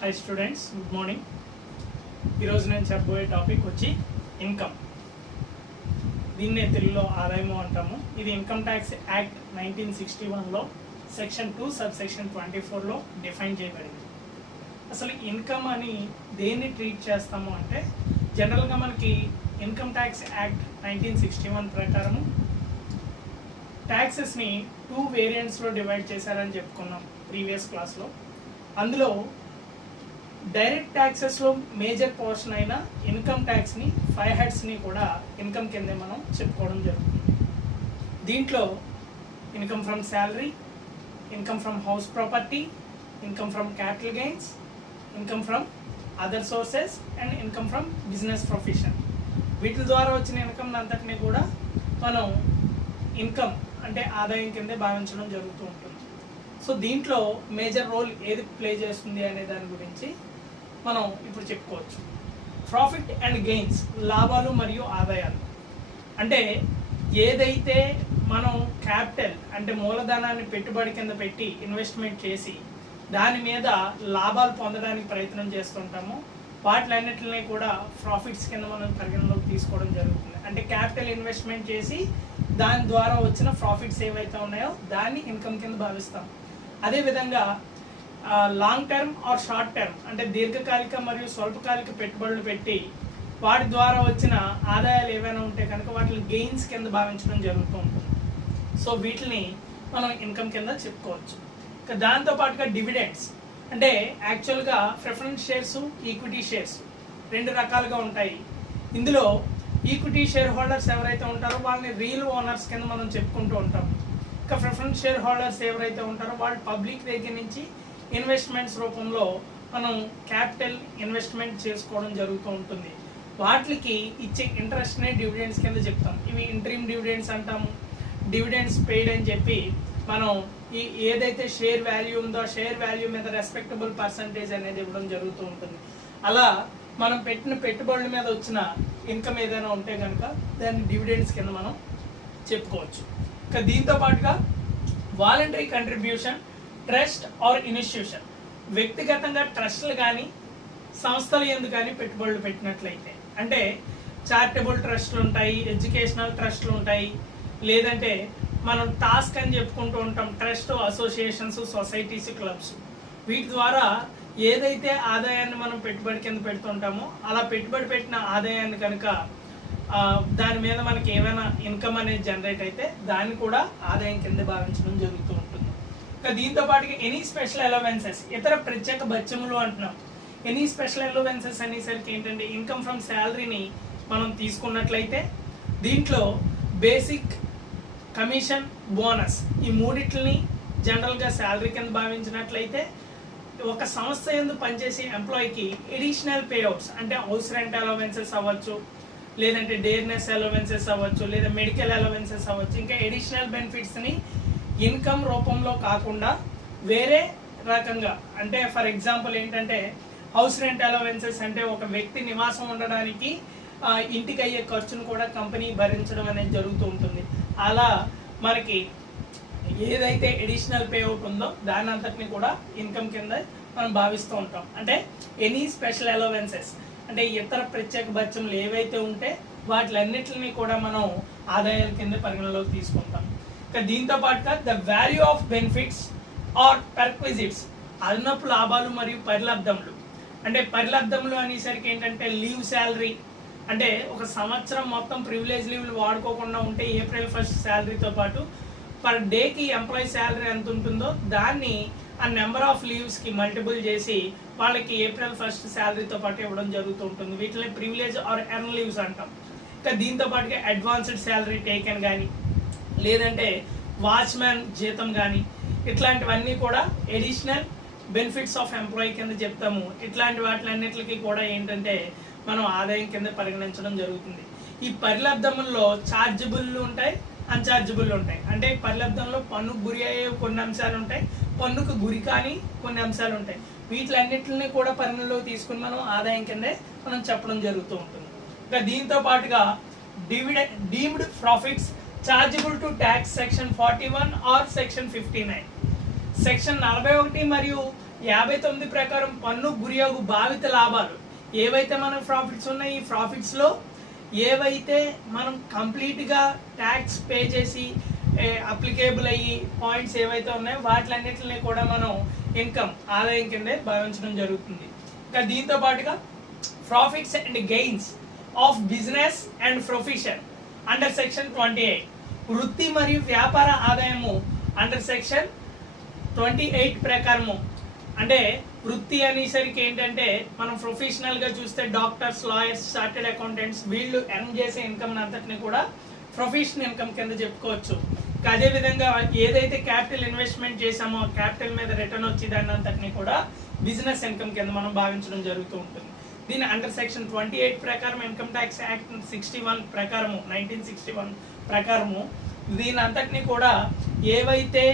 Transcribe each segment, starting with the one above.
Hi students, good morning. ఈరోజు నేను చెప్పబోయే టాపిక్ వచ్చి ఇన్కమ్. దీన్నే తెలుగులో ఆదాయము అంటాము. ఇది ఇన్కమ్ ట్యాక్స్ యాక్ట్ 1961లో సెక్షన్ 2 సబ్ సెక్షన్ 24లో డిఫైన్ చేయబడింది. అసలు ఇన్కమ్ అని దేన్ని ట్రీట్ చేస్తాము అంటే, జనరల్గా మనకి ఇన్కమ్ ట్యాక్స్ యాక్ట్ 1961 ప్రకారము ట్యాక్సెస్ని 2 వేరియంట్స్లో డివైడ్ చేశారని చెప్పుకున్నాం ప్రీవియస్ క్లాస్లో. అందులో డైరెక్ట్ ట్యాక్సెస్లో మేజర్ పోర్షన్ అయిన ఇన్కమ్ ట్యాక్స్ని 5 హెడ్స్ని కూడా ఇన్కమ్ కిందే మనం చెప్పుకోవడం జరుగుతుంది. దీంట్లో income from salary, income from house property, income from capital gains, income from other sources and income from business profession. వీటి ద్వారా వచ్చిన ఇన్కమ్ అంతటినీ కూడా మనం ఇన్కమ్ అంటే ఆదాయం కిందే భావించడం జరుగుతూ ఉంటుంది. సో దీంట్లో మేజర్ రోల్ ఏది ప్లే చేస్తుంది అనే దాని గురించి మనం ఇప్పుడు చెప్పుకోవచ్చు. ప్రాఫిట్ అండ్ గెయిన్స్, లాభాలు మరియు ఆదాయాలు. అంటే ఏదైతే మనం క్యాపిటల్ అంటే మూలధనాన్ని పెట్టుబడి కింద పెట్టి ఇన్వెస్ట్మెంట్ చేసి దాని మీద లాభాలు పొందడానికి ప్రయత్నం చేస్తుంటామో వాటిలన్నిటిని కూడా ప్రాఫిట్స్ కింద మనం పరిగణలోకి తీసుకోవడం జరుగుతుంది. అంటే క్యాపిటల్ ఇన్వెస్ట్మెంట్ చేసి దాని ద్వారా వచ్చిన ప్రాఫిట్స్ ఏవైతే ఉన్నాయో దాన్ని ఇన్కమ్ కింద భావిస్తాం. అదేవిధంగా long term are short term అంటే దీర్ఘకాలిక మరియు స్వల్పకాలిక పెట్టుబడులు పెట్టి వాటి ద్వారా వచ్చిన ఆదాయాలు ఏవైనా ఉంటే కనుక వాటిని గెయిన్స్ కింద భావించడం జరుగుతూ ఉంటుంది. సో వీటిని మనం ఇన్కమ్ కింద చెప్పుకోవచ్చు. ఇక దాంతోపాటుగా డివిడెండ్స్ అంటే యాక్చువల్గా ప్రిఫరెన్స్ షేర్స్, ఈక్విటీ షేర్స్ 2 రకాలుగా ఉంటాయి. ఇందులో ఈక్విటీ షేర్ హోల్డర్స్ ఎవరైతే ఉంటారో వాళ్ళని రియల్ ఓనర్స్ కింద మనం చెప్పుకుంటూ ఉంటాం. ఇక ప్రిఫరెన్స్ షేర్ హోల్డర్స్ ఎవరైతే ఉంటారో వాళ్ళు పబ్లిక్ దగ్గర నుంచి ఇన్వెస్ట్మెంట్స్ రూపంలో మనం క్యాపిటల్ ఇన్వెస్ట్మెంట్ చేసుకోవడం జరుగుతూ ఉంటుంది. వాటికి ఇచ్చే ఇంట్రెస్ట్నే డివిడెండ్స్ కింద చెప్తాం. ఇవి ఇంట్రీమ్ డివిడెండ్స్ అంటాము. డివిడెండ్స్ పెయిడ్ అని చెప్పి మనం ఈ ఏదైతే షేర్ వాల్యూ ఉందో షేర్ వాల్యూ మీద రెస్పెక్టబుల్ పర్సంటేజ్ అనేది ఇవ్వడం జరుగుతూ ఉంటుంది. అలా మనం పెట్టిన పెట్టుబడుల మీద వచ్చిన ఇన్కమ్ ఏదైనా ఉంటే కనుక దాన్ని డివిడెండ్స్ కింద మనం చెప్పుకోవచ్చు. ఇక దీంతో పాటుగా voluntary contribution, trust or institution, వ్యక్తిగతంగా ట్రస్ట్లు కానీ సంస్థలు ఎందుకు కానీ పెట్టుబడులు పెట్టినట్లయితే, అంటే చారిటబుల్ ట్రస్ట్లు ఉంటాయి, ఎడ్యుకేషనల్ ట్రస్ట్లు ఉంటాయి, లేదంటే మనం టాస్క్ అని చెప్పుకుంటూ ఉంటాం ట్రస్ట్, అసోసియేషన్స్, సొసైటీస్, క్లబ్స్. వీటి ద్వారా ఏదైతే ఆదాయాన్ని మనం పెట్టుబడి కింద పెడుతుంటామో అలా పెట్టుబడి పెట్టిన ఆదాయాన్ని కనుక దాని మీద మనకి ఏమైనా ఇన్కమ్ అనేది జనరేట్ అయితే దాన్ని కూడా ఆదాయం కింద భావించడం జరుగుతూ ఉంటుంది. ఇక దీంతో పాటుగా ఎనీ స్పెషల్ అలవెన్సెస్, ఇతర ప్రత్యేక భత్యములు అంటున్నాం. ఎనీ స్పెషల్ అలవెన్సెస్ అనేసరికి ఏంటంటే ఇన్కమ్ ఫ్రమ్ శాలరీని మనం తీసుకున్నట్లయితే దీంట్లో బేసిక్, కమిషన్, బోనస్ ఈ మూడిట్లని జనరల్గా శాలరీ కింద భావించినట్లయితే ఒక సంస్థ యందు పనిచేసే ఎంప్లాయీకి ఎడిషనల్ పేఅవుట్స్ అంటే హౌస్ రెంట్ అలవెన్సెస్ అవ్వచ్చు, లేదంటే డేర్నెస్ అలవెన్సెస్ అవ్వచ్చు, లేదా మెడికల్ అలవెన్సెస్ అవ్వచ్చు, ఇంకా ఎడిషనల్ బెనిఫిట్స్ని ఇన్కమ్ రూపంలో కాకుండా వేరే రకంగా, అంటే ఫర్ ఎగ్జాంపుల్ ఏంటంటే హౌస్ రెంట్ అలవెన్సెస్ అంటే ఒక వ్యక్తి నివాసం ఉండడానికి ఇంటికి అయ్యే ఖర్చును కూడా కంపెనీ భరించడం అనేది జరుగుతూ ఉంటుంది. అలా మనకి ఏదైతే ఎడిషనల్ పేఅవుట్ ఉందో దాని అంతటిని కూడా ఇన్కమ్ కింద మనం భావిస్తూ ఉంటాం. అంటే ఎనీ స్పెషల్ అలవెన్సెస్ అంటే ఇతర ప్రత్యేక భత్యములు ఏవైతే ఉంటే వాటిలన్నిటిని కూడా మనం ఆదాయాల కింద పరిగణలోకి తీసుకుంటాం. ఇక దీంతో పాటుగా the value of benefits or perquisites, అదనపు లాభాలు మరియు పరిలబ్ధములు. అంటే పరిలబ్ధములు అనేసరికి ఏంటంటే లీవ్ శాలరీ, అంటే ఒక సంవత్సరం మొత్తం ప్రివిలేజ్ లీవ్లు వాడుకోకుండా ఉంటే ఏప్రిల్ 1 శాలరీతో పాటు పర్ డేకి ఎంప్లాయీ శాలరీ ఎంత ఉంటుందో దాన్ని ఆ నెంబర్ ఆఫ్ లీవ్స్కి మల్టిపుల్ చేసి వాళ్ళకి ఏప్రిల్ 1 శాలరీతో పాటు ఇవ్వడం జరుగుతూ ఉంటుంది. వీటిని ప్రివిలేజ్ ఆర్ ఎర్న్ లీవ్స్ అంటాం. ఇంకా దీంతో పాటుగా అడ్వాన్స్డ్ శాలరీ టేకెన్ కానీ, లేదంటే వాచ్మ్యాన్ జీతం కానీ, ఇట్లాంటివన్నీ కూడా ఎడిషనల్ బెనిఫిట్స్ ఆఫ్ ఎంప్లాయీ కింద చెప్తాము. ఇట్లాంటి వాటిలన్నిటికీ కూడా ఏంటంటే మనం ఆదాయం కింద పరిగణించడం జరుగుతుంది. ఈ పరిలబ్ధముల్లో ఛార్జబుల్ ఉంటాయి, అన్ఛార్జబుల్ ఉంటాయి. అంటే పరిలబ్ధంలో పన్నుకు గురి అయ్యే కొన్ని అంశాలు ఉంటాయి, పన్నుకు గురి కానీ కొన్ని అంశాలు ఉంటాయి. వీటిలన్నిటిని కూడా పరిగణలోకి తీసుకుని మనం ఆదాయం కిందే మనం చెప్పడం జరుగుతూ ఉంటుంది. ఇంకా దీంతో పాటుగా deemed profits chargeable to tax section 41 or section 59. Section 41 మరియు 59 ప్రకారం పన్ను గురియగు భావిత లాభాలు ఏవైతే మనకు ప్రాఫిట్స్ ఉన్నాయి, ఈ ప్రాఫిట్స్లో ఏవైతే మనం కంప్లీట్గా ట్యాక్స్ పే చేసి అప్లికేబుల్ అయ్యి పాయింట్స్ ఏవైతే ఉన్నాయో వాటిలన్నిటిని కూడా మనం ఇన్కమ్ ఆదాయం కిందే భావించడం జరుగుతుంది. ఇంకా దీంతో పాటుగా profits and gains of business and profession under section 28, వృత్తి మరియు వ్యాపార ఆదాయము అండర్ సెక్షన్ 28 ప్రకారము. అంటే వృత్తి అనేసరికి ఏంటంటే మనం ప్రొఫెషనల్గా చూస్తే డాక్టర్స్, లాయర్స్, చార్టెడ్ అకౌంటెంట్స్ వీళ్ళు ఎర్న్ చేసే ఇన్కమ్ అంతటిని కూడా ప్రొఫెషనల్ ఇన్కమ్ కింద చెప్పుకోవచ్చు. అదేవిధంగా ఏదైతే క్యాపిటల్ ఇన్వెస్ట్మెంట్ చేసామో క్యాపిటల్ మీద రిటర్న్ వచ్చి దాన్ని అంతటిని కూడా బిజినెస్ ఇన్కమ్ కింద మనం భావించడం జరుగుతూ ఉంటుంది. దీని అండర్ సెక్షన్ 28 ప్రకారం ఇన్కమ్ ట్యాక్స్ యాక్ట్ 61 ప్రకారము 1961 ప్రకారము దీని అంతటిని కూడా ఏవైతే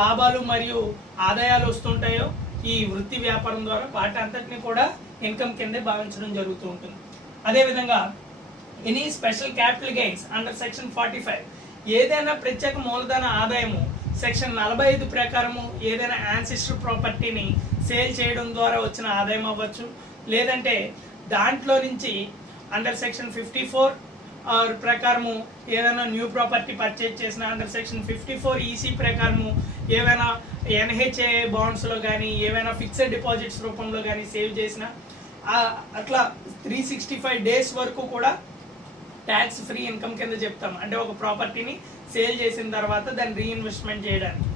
లాభాలు మరియు ఆదాయాలు వస్తుంటాయో ఈ వృత్తి వ్యాపారం ద్వారా వాటి అంతటిని కూడా ఇన్కమ్ కిందే భావించడం జరుగుతూ ఉంటుంది. అదేవిధంగా any special capital gains under section 45, ఏదైనా ప్రత్యేక మూలధన ఆదాయము సెక్షన్ 45 ప్రకారము ఏదైనా యాన్సిస్టర్ ప్రాపర్టీని సేల్ చేయడం ద్వారా వచ్చిన ఆదాయం అవ్వచ్చు, లేదంటే దాంట్లో నుంచి అండర్ సెక్షన్ 54 ప్రకారము ఏదైనా న్యూ ప్రాపర్టీ పర్చేజ్ చేసిన అండర్ సెక్షన్ 54 ఈసీ ప్రకారము ఏవైనా ఎన్హెచ్ఏ బాండ్స్లో కానీ ఏవైనా ఫిక్స్డ్ డిపాజిట్స్ రూపంలో కానీ సేవ్ చేసిన అట్లా 365 డేస్ వరకు కూడా ట్యాక్స్ ఫ్రీ ఇన్కమ్ కింద చెప్తాం. అంటే ఒక ప్రాపర్టీని సేల్ చేసిన తర్వాత దాన్ని రీఇన్వెస్ట్మెంట్ చేయడానికి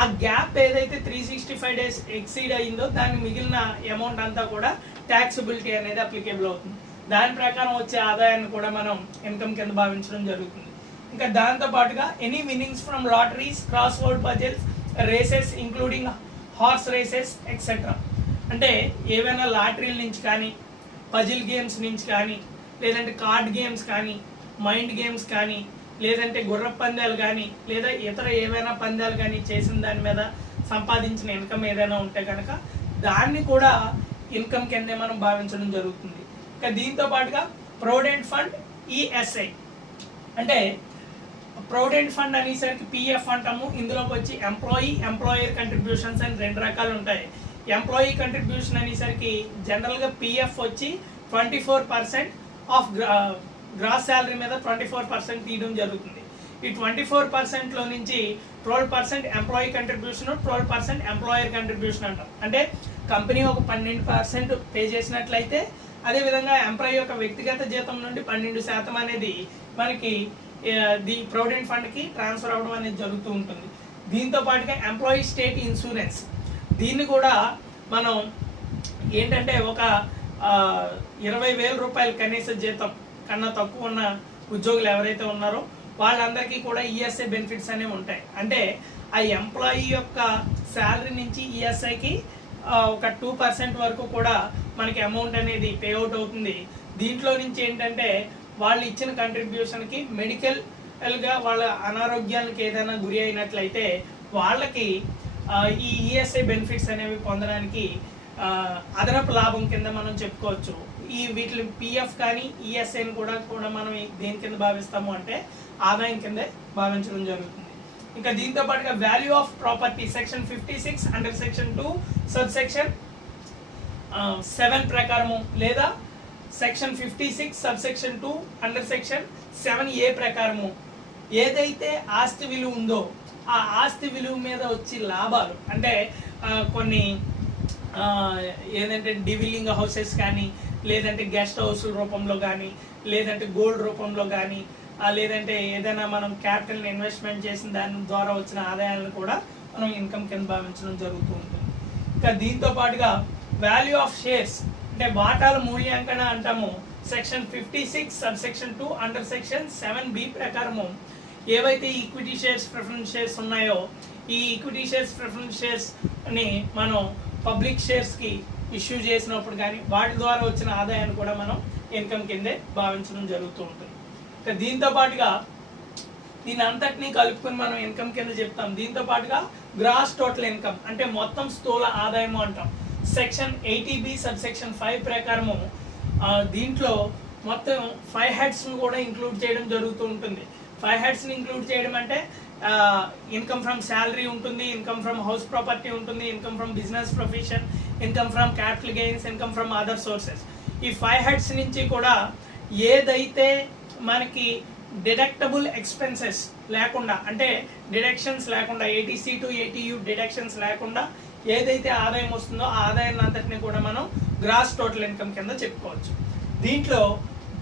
ఆ గ్యాప్ ఏదైతే 365 డేస్ ఎక్సీడ్ అయిందో దాని మిగిలిన అమౌంట్ అంతా కూడా ట్యాక్సిబిలిటీ అనేది అప్లికేబుల్ అవుతుంది. దాని ప్రకారం వచ్చే ఆదాయాన్ని కూడా మనం ఇన్కమ్ కింద భావించడం జరుగుతుంది. ఇంకా దాంతో పాటుగా any winnings from lotteries, crossword puzzles, races including horse races etcetera. అంటే ఏవైనా లాటరీల నుంచి కానీ, పజిల్ గేమ్స్ నుంచి కానీ, లేదంటే కార్డ్ గేమ్స్ కానీ, మైండ్ గేమ్స్ కానీ, లేదంటే గుర్ర పందాలు కానీ, లేదా ఇతర ఏవైనా పందాలు కానీ చేసిన దాని మీద సంపాదించిన ఇన్కమ్ ఏదైనా ఉంటే కనుక దాన్ని కూడా ఇన్కమ్ కిందే మనం భావించడం జరుగుతుంది. ఇంకా దీంతో పాటుగా ప్రొవిడెంట్ ఫండ్, ఈఎస్ఐ. అంటే ప్రొవిడెంట్ ఫండ్ అనేసరికి పిఎఫ్ అంటాము. ఇందులోకి వచ్చి ఎంప్లాయర్ కంట్రిబ్యూషన్స్ అని 2 రకాలు ఉంటాయి. ఎంప్లాయీ కంట్రిబ్యూషన్ అనేసరికి జనరల్గా పిఎఫ్ వచ్చి 24% ఆఫ్ గ్రాస్ శాలరీ మీద 24% తీయడం జరుగుతుంది. ఈ 24%లో నుంచి 12% ఎంప్లాయీ కంట్రిబ్యూషన్, 12% ఎంప్లాయర్ కంట్రిబ్యూషన్ అంటాం. అంటే కంపెనీ ఒక 12% పే చేసినట్లయితే అదేవిధంగా ఎంప్లాయీ యొక్క వ్యక్తిగత జీతం నుండి 12% అనేది మనకి ది ప్రొవిడెంట్ ఫండ్కి ట్రాన్స్ఫర్ అవ్వడం అనేది జరుగుతూ ఉంటుంది. దీంతో పాటుగా ఎంప్లాయీ స్టేట్ ఇన్సూరెన్స్, దీన్ని కూడా మనం ఏంటంటే ఒక 20,000 రూపాయల కనీస జీతం కన్నా తక్కువ ఉన్న ఉద్యోగులు ఎవరైతే ఉన్నారో వాళ్ళందరికీ కూడా ఈఎస్ఐ బెనిఫిట్స్ అనేవి ఉంటాయి. అంటే ఆ ఎంప్లాయీ యొక్క శాలరీ నుంచి ఈఎస్ఐకి ఒక 2% వరకు కూడా మనకి అమౌంట్ అనేది పే అవుట్ అవుతుంది. దీంట్లో నుంచి ఏంటంటే వాళ్ళు ఇచ్చిన కంట్రిబ్యూషన్కి మెడికల్గా వాళ్ళ అనారోగ్యానికి ఏదైనా గురి అయినట్లయితే వాళ్ళకి ఈ ఈఎస్ఐ బెనిఫిట్స్ అనేవి పొందడానికి అదనపు లాభం కింద మనం చెప్పుకోవచ్చు. ఈ వీటి పిఎఫ్ కానీ ఈఎస్ఐని కూడా మనం దేని కింద భావిస్తాము అంటే ఆదాయం కిందే భావించడం జరుగుతుంది. ఇంకా దీంతో పాటుగా value of property section 56 under section 2 sub section 7 ప్రకారము, లేదా section 56 sub section 2 under section 7A ప్రకారము ఏదైతే ఆస్తి విలువ ఉందో ఆ ఆస్తి విలువ మీద వచ్చే లాభాలు, అంటే కొన్ని ఏదంటే డివిల్లింగ్ హౌసెస్ కానీ, లేదంటే గెస్ట్ హౌస్ల రూపంలో కానీ, లేదంటే గోల్డ్ రూపంలో కానీ, లేదంటే ఏదైనా మనం క్యాపిటల్ ఇన్వెస్ట్మెంట్ చేసిన దాని ద్వారా వచ్చిన ఆదాయాలను కూడా మనం ఇన్కమ్ కింద భావించడం జరుగుతూ ఉంటుంది. ఇంకా దీంతో పాటుగా వాల్యూ ఆఫ్ షేర్స్ అంటే వాటాల మూల్యాంకన అంటాము. Section 56 sub section 2 under section 7B ప్రకారము ఏవైతే ఈక్విటీ షేర్స్, ప్రిఫరెన్స్ షేర్స్ ఉన్నాయో ఈ ఈక్విటీ షేర్స్, ప్రిఫరెన్స్ షేర్స్ని మనం పబ్లిక్ షేర్స్కి ఇష్యూ చేసినప్పుడు కానీ వాటి ద్వారా వచ్చిన ఆదాయాన్ని కూడా మనం ఇన్కమ్ కిందే భావించడం జరుగుతూ ఉంటుంది. దీంతో పాటుగా దీని అంతటినీ కలుపుకొని మనం ఇన్కమ్ కింద చెప్తాం. దీంతో పాటుగా గ్రాస్ టోటల్ ఇన్కమ్ అంటే మొత్తం స్థూల ఆదాయము అంటాం. సెక్షన్ 80B సబ్ సెక్షన్ 5 ప్రకారము దీంట్లో మొత్తం 5 హెడ్స్ను కూడా ఇంక్లూడ్ చేయడం జరుగుతూ ఉంటుంది. 5 హెడ్స్ని ఇంక్లూడ్ చేయడం అంటే ఇన్కమ్ ఫ్రమ్ శాలరీ ఉంటుంది, ఇన్కమ్ ఫ్రమ్ హౌస్ ప్రాపర్టీ ఉంటుంది, income from business profession, income from capital gains, income from other sources. ఈ 5 హెడ్స్ నుంచి కూడా ఏదైతే మనకి డిడక్టబుల్ ఎక్స్పెన్సెస్ లేకుండా, అంటే డిడక్షన్స్ లేకుండా, ఏటీసీ టు ఏటీయూ డిడక్షన్స్ లేకుండా ఏదైతే ఆదాయం వస్తుందో ఆ ఆదాయాన్ని అంతటిని కూడా మనం గ్రాస్ టోటల్ ఇన్కమ్ కింద చెప్పుకోవచ్చు. దీంట్లో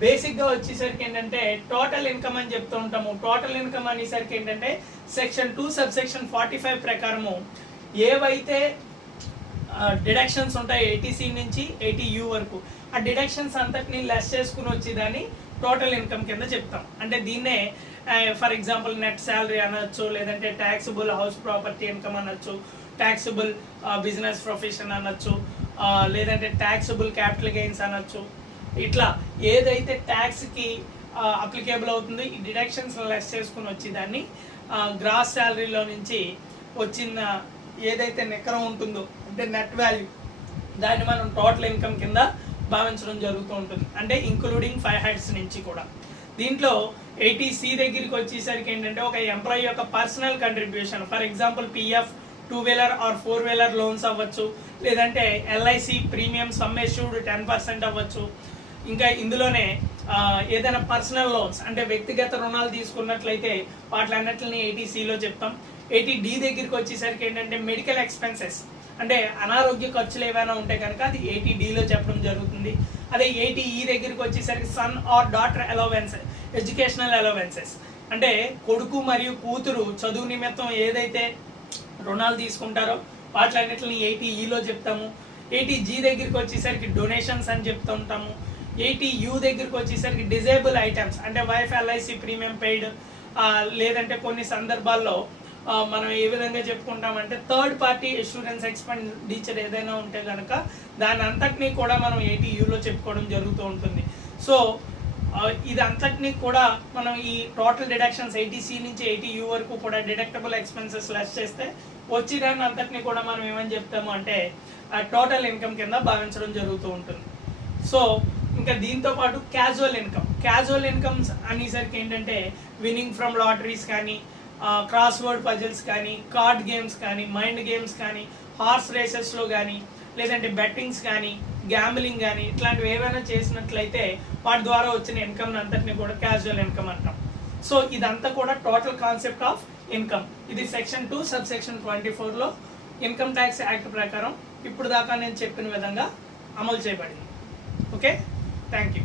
బేసిక్గా వచ్చేసరికి ఏంటంటే టోటల్ ఇన్కమ్ అని చెప్తూ ఉంటాము. టోటల్ ఇన్కమ్ అనేసరికి ఏంటంటే సెక్షన్ 2 సబ్సెక్షన్ 45 ప్రకారము ఏవైతే డిడక్షన్స్ ఉంటాయి ఏటీసీ నుంచి ఏటీయూ వరకు, ఆ డిడక్షన్స్ అంతటిని లెస్ చేసుకుని వచ్చేదాన్ని టోటల్ ఇన్కమ్ కింద చెప్తాం. అంటే దీన్నే ఫర్ ఎగ్జాంపుల్ నెట్ శాలరీ అనొచ్చు, లేదంటే ట్యాక్సిబుల్ హౌస్ ప్రాపర్టీ ఇన్కమ్ అనొచ్చు, ట్యాక్సిబుల్ బిజినెస్ ప్రొఫెషన్ అనొచ్చు, లేదంటే ట్యాక్సిబుల్ క్యాపిటల్ గెయిన్స్ అనొచ్చు. ఇట్లా ఏదైతే ట్యాక్స్కి అప్లికేబుల్ అవుతుందో ఈ డిడక్షన్స్ లెస్ చేసుకుని వచ్చేదాన్ని గ్రాస్ శాలరీలో నుంచి వచ్చిన ఏదైతే నికరం ఉంటుందో అంటే నెట్ వాల్యూ, దాన్ని మనం టోటల్ ఇన్కమ్ కింద భావించడం జరుగుతూ ఉంటుంది. అంటే ఇంక్లూడింగ్ 5 హెడ్స్ నుంచి కూడా. దీంట్లో 80C దగ్గరికి వచ్చేసరికి ఏంటంటే ఒక ఎంప్లాయీ యొక్క personal contribution, for example PF, 2-wheeler or 4-wheeler loans అవ్వచ్చు, లేదంటే ఎల్ఐసి ప్రీమియం సమ్ ఎష్యూర్డ్ 10% అవ్వచ్చు. ఇంకా ఇందులోనే ఏదైనా పర్సనల్ లోన్స్ అంటే వ్యక్తిగత రుణాలు తీసుకున్నట్లయితే వాటిలన్నిటిని 80Cలో చెప్తాం. 80D దగ్గరికి వచ్చేసరికి ఏంటంటే మెడికల్ ఎక్స్పెన్సెస్ అంటే అనారోగ్య ఖర్చులు ఏమైనా ఉంటే కనుక అది 80Dలో చెప్పడం జరుగుతుంది. అదే 80E దగ్గరికి వచ్చేసరికి son or daughter allowances, educational allowances అంటే కొడుకు మరియు కూతురు చదువు నిమిత్తం ఏదైతే రుణాలు తీసుకుంటారో వాటిలన్నిటిని 80Eలో చెప్తాము. 80G దగ్గరికి వచ్చేసరికి డొనేషన్స్ అని చెప్తూ ఉంటాము. 80U దగ్గరికి వచ్చేసరికి డిజేబుల్ ఐటమ్స్ అంటే వైఫ్ ఎల్ఐసి ప్రీమియం పెయిడ్, లేదంటే కొన్ని సందర్భాల్లో మనం ఏ విధంగా చెప్పుకుంటామంటే థర్డ్ పార్టీ ఇన్సూరెన్స్ ఎక్స్పెండిచర్ ఏదైనా ఉంటే కనుక దాని అంతటినీ కూడా మనం 80Uలో చెప్పుకోవడం జరుగుతూ ఉంటుంది. సో ఇది అంతటినీ కూడా మనం ఈ టోటల్ డిడక్షన్స్ 80C నుంచి 80U వరకు కూడా డిడక్టబుల్ ఎక్స్పెన్సెస్ లెస్ చేస్తే వచ్చేదాన్ని అంతటినీ కూడా మనం ఏమని చెప్తాము అంటే టోటల్ ఇన్కమ్ కింద భావించడం జరుగుతూ ఉంటుంది. సో ఇంకా దీంతో పాటు క్యాజువల్ ఇన్కమ్స్ అనేసరికి ఏంటంటే విన్నింగ్ ఫ్రమ్ లాటరీస్ కానీ, క్రాస్ వర్డ్ పజిల్స్ కానీ, కార్డ్ గేమ్స్ కానీ, మైండ్ గేమ్స్ కానీ, హార్స్ రేసెస్లో కానీ, లేదంటే బెట్టింగ్స్ కానీ, గ్యాంబ్లింగ్ కానీ ఇట్లాంటివి ఏమైనా చేసినట్లయితే వాటి ద్వారా వచ్చిన ఇన్కమ్ అంతటిని కూడా క్యాజువల్ ఇన్కమ్ అంటాం. సో ఇదంతా కూడా టోటల్ కాన్సెప్ట్ ఆఫ్ ఇన్కమ్. ఇది సెక్షన్ 2 సబ్సెక్షన్ 24లో ఇన్కమ్ ట్యాక్స్ యాక్ట్ ప్రకారం ఇప్పుడు దాకా నేను చెప్పిన విధంగా అమలు చేయబడింది. Okay, thank you.